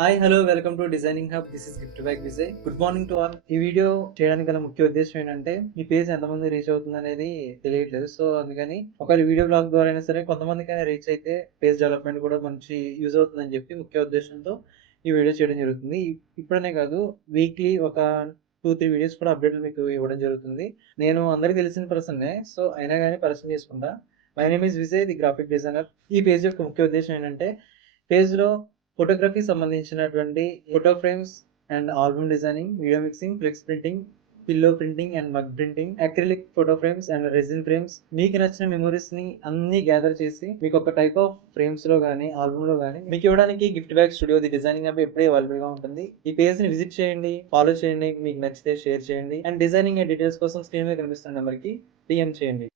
Hi hello welcome to designing hub. This is gift back Vijay. Good morning to all. ఈ video చేయడానికి గల ముఖ్య ఉద్దేశం ఏంటంటే ఈ పేజ్ ఎంతమంది రీచ్ అవుతుంది అనేది తెలియట్లేదు. సో అందుకని ఒక వీడియో బ్లాగ్ ద్వారా అయినా సరే కొంతమందికైనా రీచ్ అయితే పేజ్ డెవలప్మెంట్ కూడా మంచి యూజ్ అవుతుందని చెప్పి ముఖ్య ఉద్దేశంతో ఈ వీడియో చేయడం జరుగుతుంది. ఇప్పుడనే కాదు, వీక్లీ ఒక 2-3 వీడియోస్ కూడా అప్డేట్లు మీకు ఇవ్వడం జరుగుతుంది. నేను అందరికీ తెలిసిన పర్సన్నే, సో అయినా కానీ పరిచయం చేసుకుంటా. My name is Vijay, the graphic designer. ఈ పేజ్ యొక్క ముఖ్య ఉద్దేశం ఏంటంటే పేజ్లో ఫోటోగ్రఫీ సంబంధించినటువంటి photo frames and album designing, video mixing, flex printing, pillow printing and mug printing, acrylic photo frames and resin frames, మీకు నచ్చిన మెమోరీస్ ని అన్ని గ్యాదర్ చేసి మీకు ఒక టైప్ ఆఫ్ ఫ్రేమ్స్ లో గానీ ఆల్బమ్ లో గానీ మీకు ఇవ్వడానికి gift back studio the designing app ఎప్పుడే అవైలబుల్ గా ఉంటుంది. ఈ పేజ్ ని విజిట్ చేయండి, ఫాలో చేయండి, మీకు నచ్చితే షేర్ చేయండి అండ్ డిజైనింగ్ అండ్ డీటెయిల్స్ కోసం స్క్రీన్ మీద కనిపిస్తున్న నెంబర్ కి DM చేయండి.